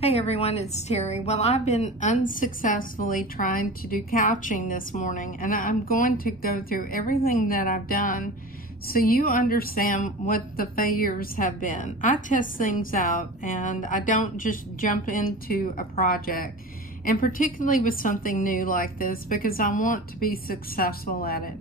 Hey everyone, it's Terry. Well, I've been unsuccessfully trying to do couching this morning, and I'm going to go through everything that I've done so you understand what the failures have been. I test things out and I don't just jump into a project, and particularly with something new like this, because I want to be successful at it.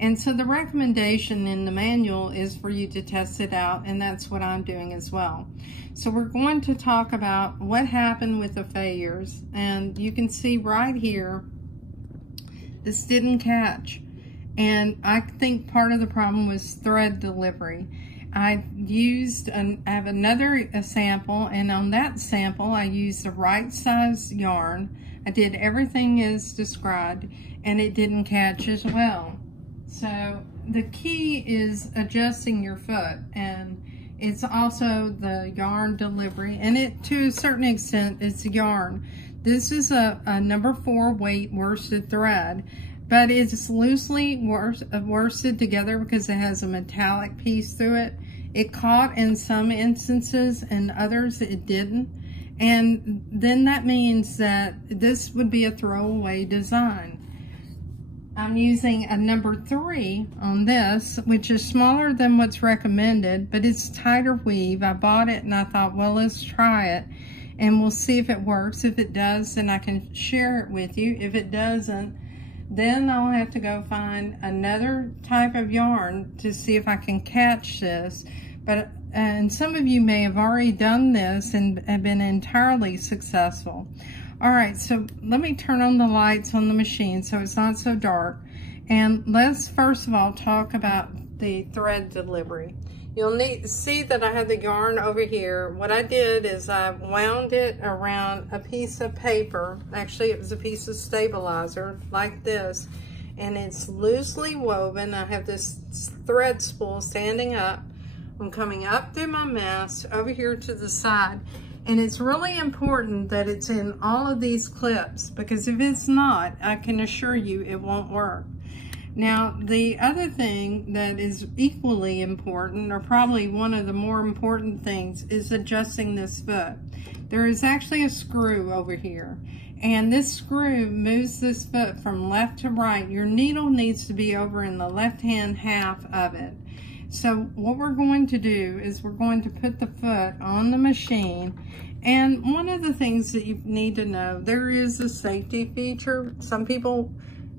And so the recommendation in the manual is for you to test it out, and that's what I'm doing as well. So we're going to talk about what happened with the failures, and you can see right here, this didn't catch. And I think part of the problem was thread delivery. I have another sample, and on that sample I used the right size yarn. I did everything as described, and it didn't catch as well. So the key is adjusting your foot, and it's also the yarn delivery, and it, to a certain extent, it's yarn. This is a number 4 weight worsted thread, but it's loosely worsted together because it has a metallic piece through it. It caught in some instances, and others it didn't. And then that means that this would be a throwaway design. I'm using a number 3 on this, which is smaller than what's recommended, but it's tighter weave. I bought it and I thought, well, let's try it and we'll see if it works. If it does, then I can share it with you. If it doesn't, then I'll have to go find another type of yarn to see if I can catch this. And some of you may have already done this and have been entirely successful. All right, so let me turn on the lights on the machine so it's not so dark. And let's first of all talk about the thread delivery. You'll need to see that I have the yarn over here. What I did is I wound it around a piece of paper. Actually, it was a piece of stabilizer like this. And it's loosely woven. I have this thread spool standing up. I'm coming up through my mess over here to the side. And it's really important that it's in all of these clips, because if it's not, I can assure you it won't work. Now, the other thing that is equally important, or probably one of the more important things, is adjusting this foot. There is actually a screw over here, and this screw moves this foot from left to right. Your needle needs to be over in the left-hand half of it. So what we're going to do is we're going to put the foot on the machine. And one of the things that you need to know, there is a safety feature. Some people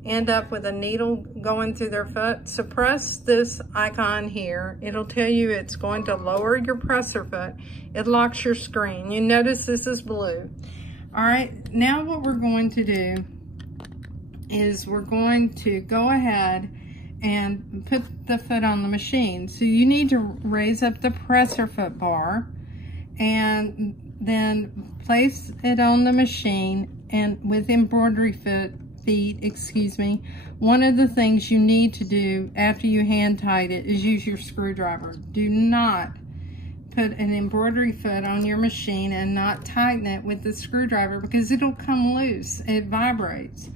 end up with a needle going through their foot. So press this icon here. It'll tell you it's going to lower your presser foot. It locks your screen. You notice this is blue. All right, now what we're going to do is we're going to go ahead and put the foot on the machine. So you need to raise up the presser foot bar and then place it on the machine. And with embroidery feet, one of the things you need to do after you hand tight it is use your screwdriver. Do not put an embroidery foot on your machine and not tighten it with the screwdriver, because it'll come loose. It vibrates.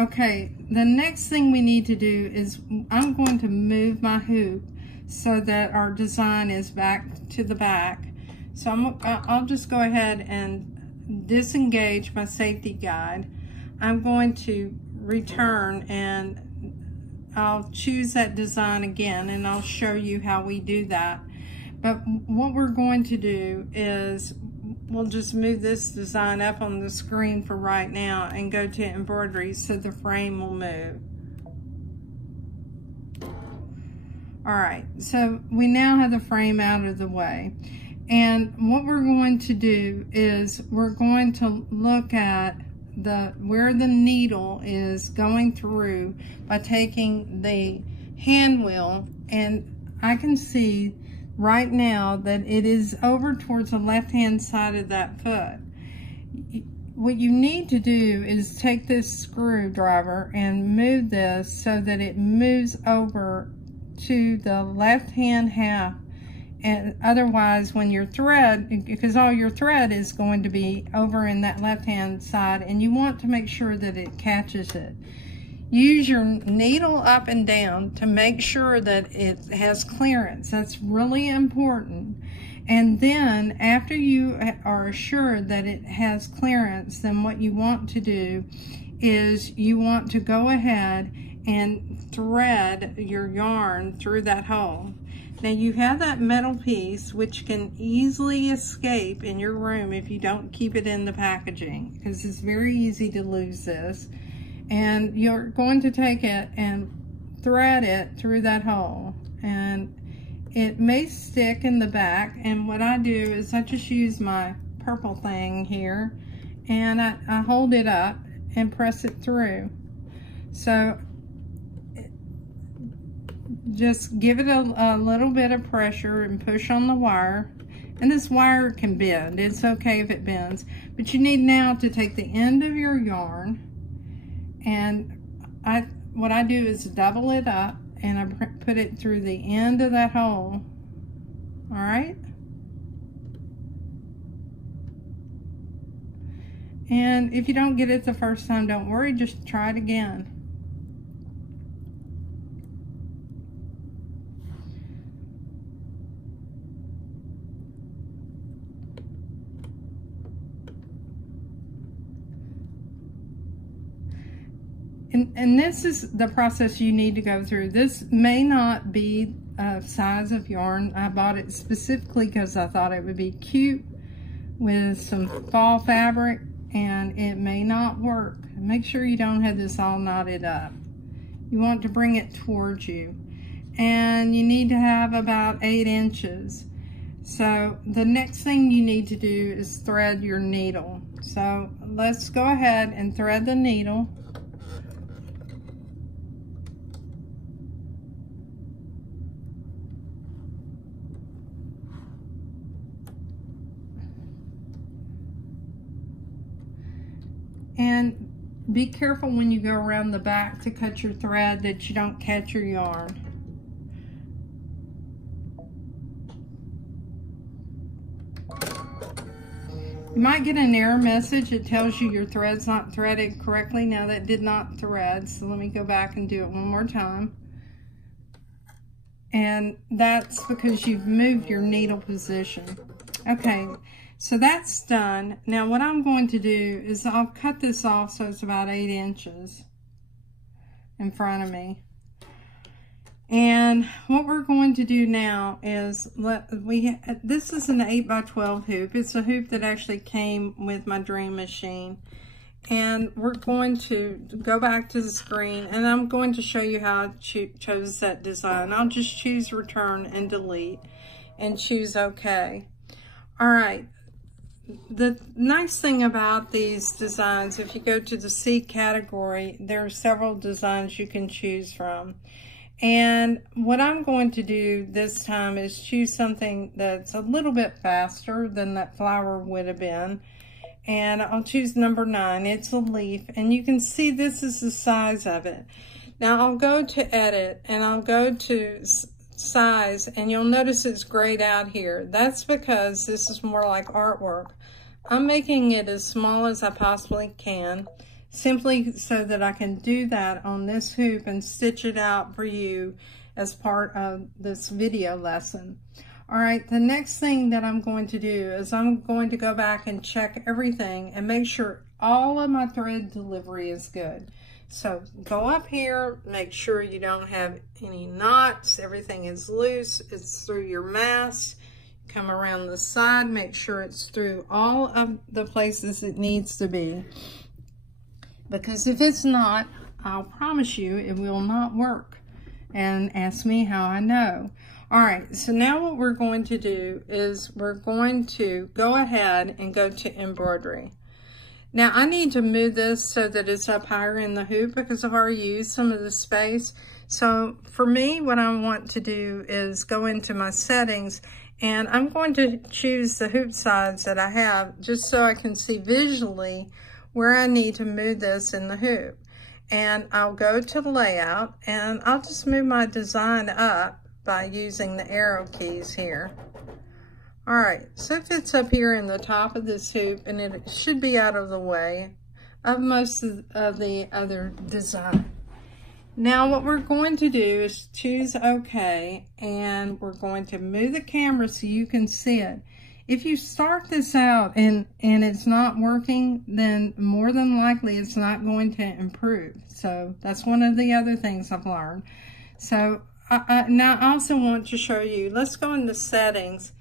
Okay, the next thing we need to do is I'm going to move my hoop so that our design is back to the back. So I'll just go ahead and disengage my safety guide. I'm going to return and I'll choose that design again, and I'll show you how we do that. But what we're going to do is we'll just move this design up on the screen for right now and go to embroidery so the frame will move. All right, so we now have the frame out of the way. And what we're going to do is we're going to look at where the needle is going through by taking the hand wheel, and I can see right now that it is over towards the left-hand side of that foot. What you need to do is take this screwdriver and move this so that it moves over to the left-hand half. And otherwise, when your thread, because all your thread is going to be over in that left-hand side, and you want to make sure that it catches it. Use your needle up and down to make sure that it has clearance. That's really important. And then after you are assured that it has clearance, then what you want to do is you want to go ahead and thread your yarn through that hole. Now you have that metal piece which can easily escape in your room if you don't keep it in the packaging, because it's very easy to lose this. And you're going to take it and thread it through that hole, and it may stick in the back. And what I do is I just use my purple thing here and I hold it up and press it through. So just give it a little bit of pressure and push on the wire. And this wire can bend. It's okay if it bends. But you need now to take the end of your yarn, and what I do is double it up and I put it through the end of that hole. All right? And if you don't get it the first time, don't worry, just try it again. And this is the process you need to go through. This may not be a size of yarn. I bought it specifically because I thought it would be cute with some fall fabric, and it may not work. Make sure you don't have this all knotted up. You want to bring it towards you. And you need to have about 8 inches. So the next thing you need to do is thread your needle. So let's go ahead and thread the needle. And be careful when you go around the back to cut your thread that you don't catch your yarn. You might get an error message that tells you your thread's not threaded correctly. Now that did not thread, so let me go back and do it one more time. And that's because you've moved your needle position. Okay. So that's done. Now what I'm going to do is I'll cut this off so it's about 8 inches in front of me. And what we're going to do now is this is an 8x12 hoop. It's a hoop that actually came with my dream machine. And we're going to go back to the screen, and I'm going to show you how I chose that design. I'll just choose return and delete and choose OK. All right. The nice thing about these designs, if you go to the C category, there are several designs you can choose from. And what I'm going to do this time is choose something that's a little bit faster than that flower would have been. And I'll choose number 9. It's a leaf, and you can see this is the size of it. Now I'll go to edit, and I'll go to size, and you'll notice it's grayed out here. That's because this is more like artwork. I'm making it as small as I possibly can, simply so that I can do that on this hoop and stitch it out for you as part of this video lesson. All right, the next thing that I'm going to do is I'm going to go back and check everything and make sure all of my thread delivery is good. So go up here, make sure you don't have any knots, everything is loose, it's through your mass. Come around the side, make sure it's through all of the places it needs to be. Because if it's not, I'll promise you it will not work. And ask me how I know. All right, so now what we're going to do is we're going to go ahead and go to embroidery. Now I need to move this so that it's up higher in the hoop because I've already used some of the space. So for me, what I want to do is go into my settings, and I'm going to choose the hoop size that I have just so I can see visually where I need to move this in the hoop. And I'll go to layout, and I'll just move my design up by using the arrow keys here. All right, so if it's up here in the top of this hoop, and it should be out of the way of most of the other design. Now what we're going to do is choose OK, and we're going to move the camera so you can see it. If you start this out and it's not working, then more than likely it's not going to improve. So that's one of the other things I've learned. So now I also want to show you, let's go into settings,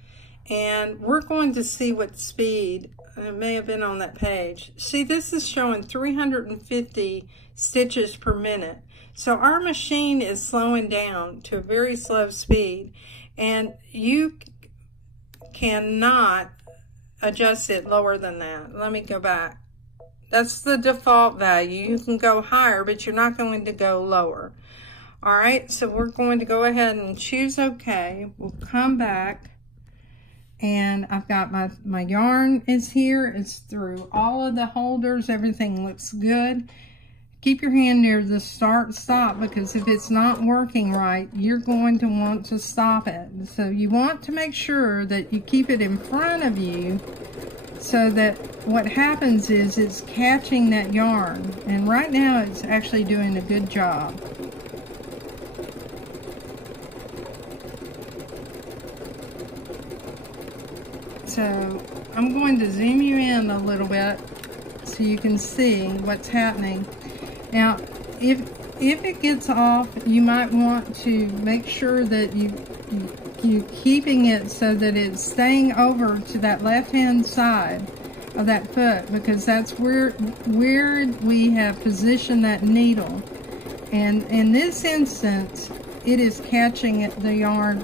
and we're going to see what speed, it may have been on that page. See, this is showing 350 stitches per minute. So our machine is slowing down to a very slow speed, and you cannot adjust it lower than that. Let me go back. That's the default value. You can go higher, but you're not going to go lower. All right, so we're going to go ahead and choose OK. We'll come back, and I've got my yarn is here. It's through all of the holders. Everything looks good. Keep your hand near the stop, because if it's not working right, you're going to want to stop it. So you want to make sure that you keep it in front of you, so that what happens is it's catching that yarn. And right now it's actually doing a good job. So I'm going to zoom you in a little bit so you can see what's happening. Now, if it gets off, you might want to make sure that you're keeping it so that it's staying over to that left-hand side of that foot, because that's where we have positioned that needle. And in this instance, it is catching the yarn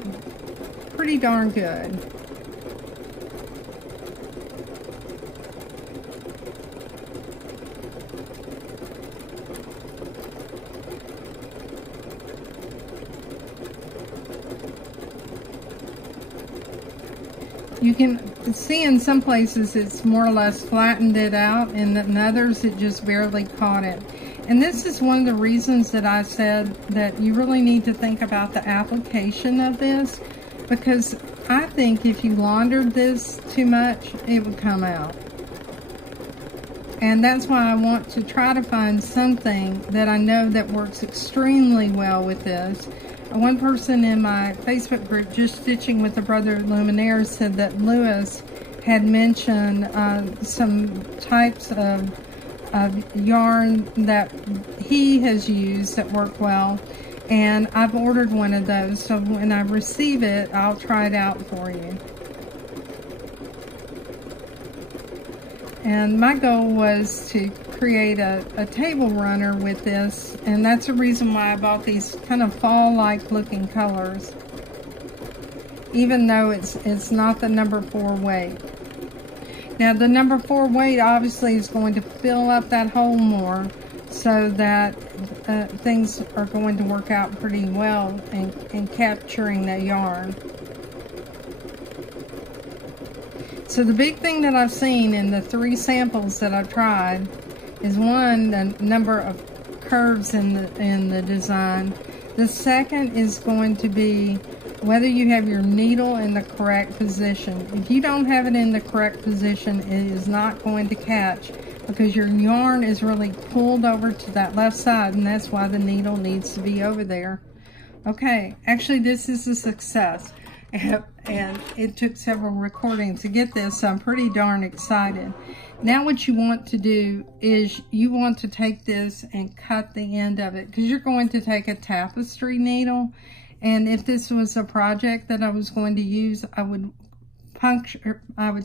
pretty darn good. You can see in some places it's more or less flattened it out, and in others it just barely caught it. And this is one of the reasons that I said that you really need to think about the application of this, because I think if you laundered this too much, it would come out. And that's why I want to try to find something that I know that works extremely well with this. One person in my Facebook group, Just Stitching with the Brother Luminaire, said that Lewis had mentioned some types of yarn that he has used that work well, and I've ordered one of those, so when I receive it, I'll try it out for you. And my goal was to create a table runner with this, and that's the reason why I bought these kind of fall-like looking colors, even though it's not the number 4 weight. Now the number 4 weight obviously is going to fill up that hole more, so that things are going to work out pretty well in capturing that yarn. So the big thing that I've seen in the 3 samples that I've tried is, one, the number of curves in the design. The second is going to be whether you have your needle in the correct position. If you don't have it in the correct position, it is not going to catch, because your yarn is really pulled over to that left side, and that's why the needle needs to be over there. Okay, actually this is a success. And it took several recordings to get this, so I'm pretty darn excited. Now what you want to do is you want to take this and cut the end of it, because you're going to take a tapestry needle, and if this was a project that I was going to use, I would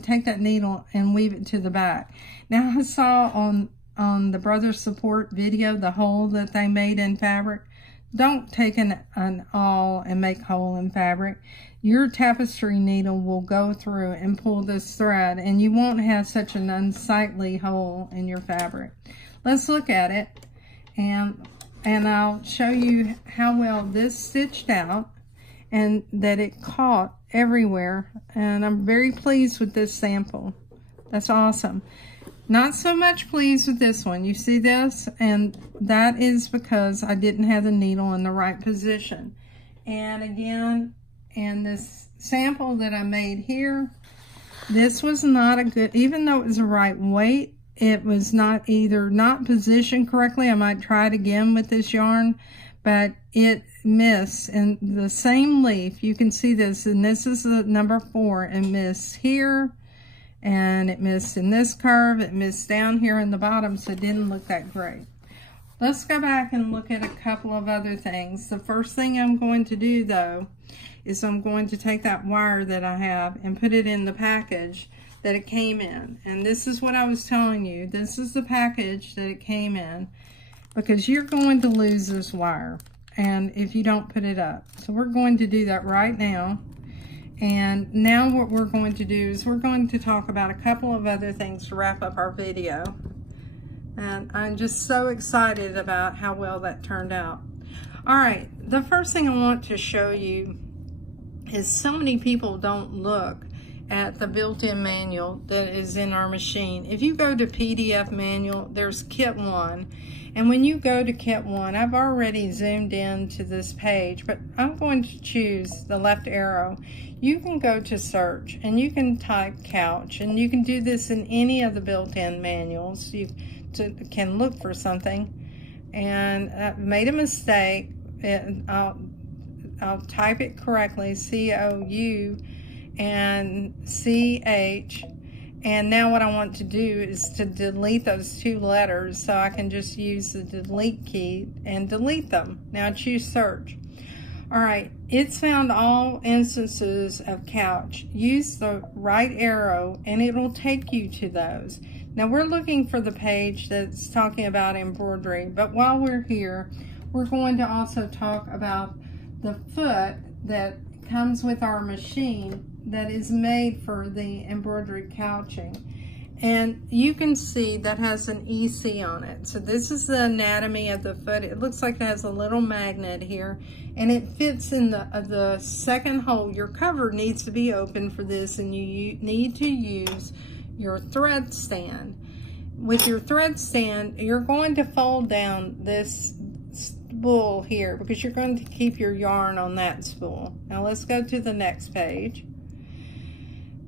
take that needle and weave it to the back. Now I saw on the Brother Support video the hole that they made in fabric. Don't take an awl and make hole in fabric. Your tapestry needle will go through and pull this thread, and you won't have such an unsightly hole in your fabric. Let's look at it, and I'll show you how well this stitched out, and that it caught everywhere. And I'm very pleased with this sample. That's awesome. Not so much pleased with this one. You see this? And that is because I didn't have the needle in the right position. And again, in this sample that I made here, this was not a good, even though it was the right weight, it was not positioned correctly. I might try it again with this yarn, but it missed in the same leaf. You can see this, and this is the number 4. It missed here, and it missed in this curve. It missed down here in the bottom, so it didn't look that great. Let's go back and look at a couple of other things. The first thing I'm going to do, though, is I'm going to take that wire that I have and put it in the package that it came in. And this is what I was telling you. This is the package that it came in, because you're going to lose this wire and if you don't put it up. So we're going to do that right now. And now what we're going to do is we're going to talk about a couple of other things to wrap up our video. And I'm just so excited about how well that turned out. All right, the first thing I want to show you is so many people don't look at the built-in manual that is in our machine. If you go to PDF manual, there's Kit 1. And when you go to Kit 1, I've already zoomed in to this page, but I'm going to choose the left arrow. You can go to search and you can type couch, and you can do this in any of the built-in manuals. You can look for something, and I made a mistake. I'll type it correctly, C-O-U and C-H. And now what I want to do is to delete those 2 letters, so I can just use the delete key and delete them. Now choose search. All right, it's found all instances of couch. Use the right arrow and it'll take you to those. Now we're looking for the page that's talking about embroidery, but while we're here, we're going to also talk about the foot that comes with our machine that is made for the embroidered couching. And you can see that has an EC on it. So this is the anatomy of the foot. It looks like it has a little magnet here, and it fits in the second hole. Your cover needs to be open for this, and you need to use your thread stand. With your thread stand, you're going to fold down this spool here because you're going to keep your yarn on that spool. Now let's go to the next page.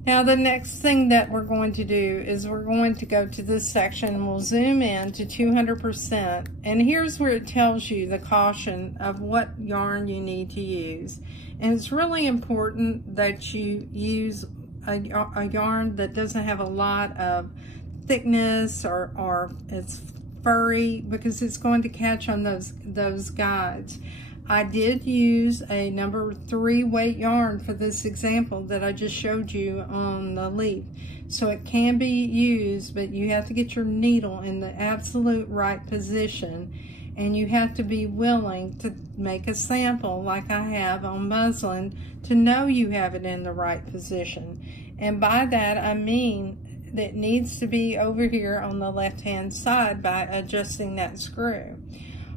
Now the next thing that we're going to do is we're going to go to this section, and we'll zoom in to 200%. And here's where it tells you the caution of what yarn you need to use. And it's really important that you use a yarn that doesn't have a lot of thickness or it's furry, because it's going to catch on those guides. I did use a number 3 weight yarn for this example that I just showed you on the leaf. So it can be used, but you have to get your needle in the absolute right position, and you have to be willing to make a sample like I have on muslin to know you have it in the right position. And by that I mean that it needs to be over here on the left hand side by adjusting that screw.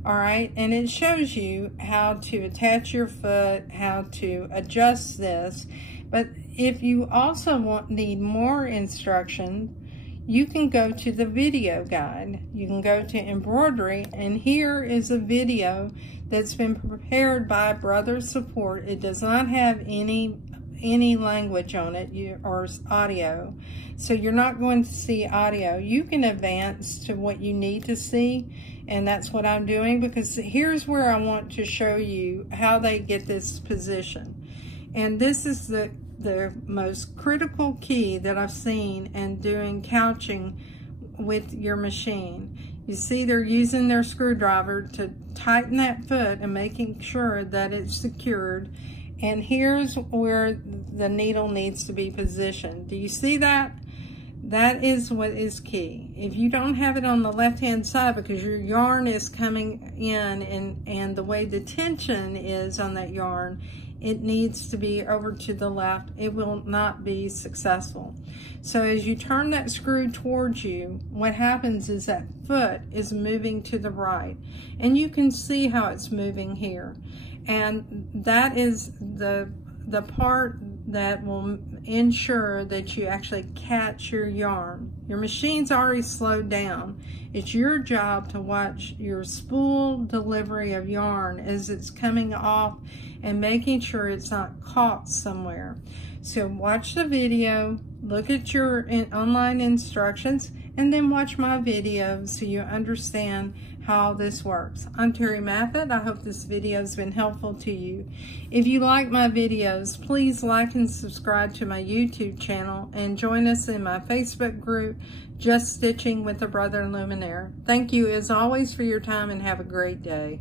All right, and it shows you how to attach your foot, how to adjust this. But if you also need more instruction, you can go to the video guide. You can go to embroidery, and here is a video that's been prepared by Brother Support. It does not have any language on it or audio, so you're not going to see audio. You can advance to what you need to see, and that's what I'm doing, because here's where I want to show you how they get this position. And this is the most critical key that I've seen in doing couching with your machine. You see they're using their screwdriver to tighten that foot and making sure that it's secured. And here's where the needle needs to be positioned. Do you see that? That is what is key. If you don't have it on the left-hand side because your yarn is coming in and the way the tension is on that yarn, it needs to be over to the left. It will not be successful. So as you turn that screw towards you, what happens is that foot is moving to the right. And you can see how it's moving here. And that is the part that will ensure that you actually catch your yarn. Your machine's already slowed down. It's your job to watch your spool delivery of yarn as it's coming off and making sure it's not caught somewhere. So watch the video, look at your online instructions, and then watch my videos so you understand how this works. I'm Terry Maffitt. I hope this video has been helpful to you. If you like my videos, please like and subscribe to my YouTube channel and join us in my Facebook group, Just Stitching with a Brother Luminaire. Thank you as always for your time and have a great day.